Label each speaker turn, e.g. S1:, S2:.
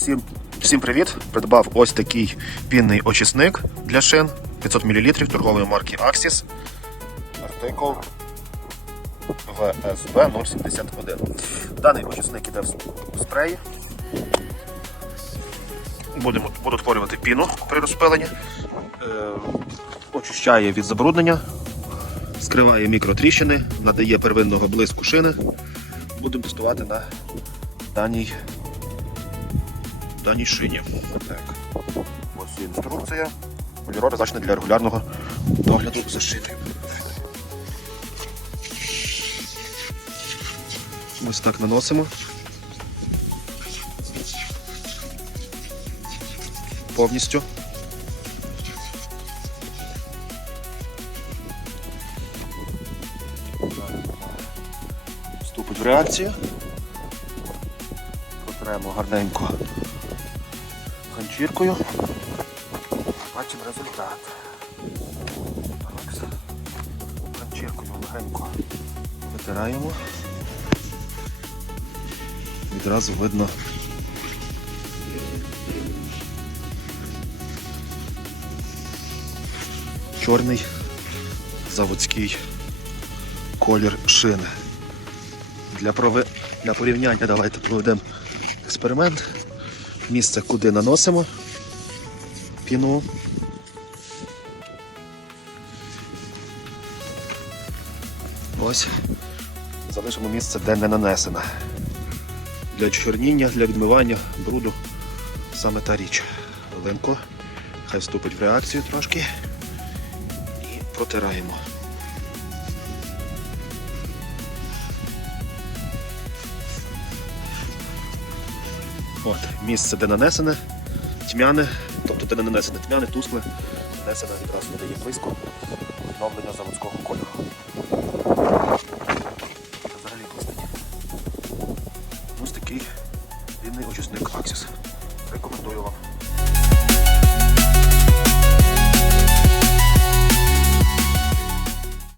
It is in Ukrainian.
S1: Всім, всім привіт! Придбав ось такий пінний очисник для шин 500 мл торгової марки Axis. Артикул VSB 071. Даний очисник іде в спреї. Будемо, буду утворювати піну при розпиленні. Е, очищає від забруднення, скриває мікротріщини, надає первинного блиску шини. Будемо тестувати на даній даній шині. Так. Ось інструкція. Поліро призначений для регулярного догляду за шиною. Ось так наносимо. Повністю. Вступить в реакцію. Протремо гарненько ганчіркою. Бачимо результат. Так. Легенько витираємо. Відразу видно. Чорний заводський колір шини. Для, прови... Для порівняння давайте проведемо експеримент. Місце, куди наносимо піну. Ось. Залишимо місце, де не нанесено. Для чорніння, для відмивання бруду саме та річ. Хвилинку. Хай вступить в реакцію трошки. І протираємо. От, Місце, де нанесене, тьмяне, тобто де не нанесене тьмяне, тускле, нанесене якраз туди близько відновлення заводського кольору. Це взагалі класний. Ось такий рідний очисник Аксіс. Рекомендую вам.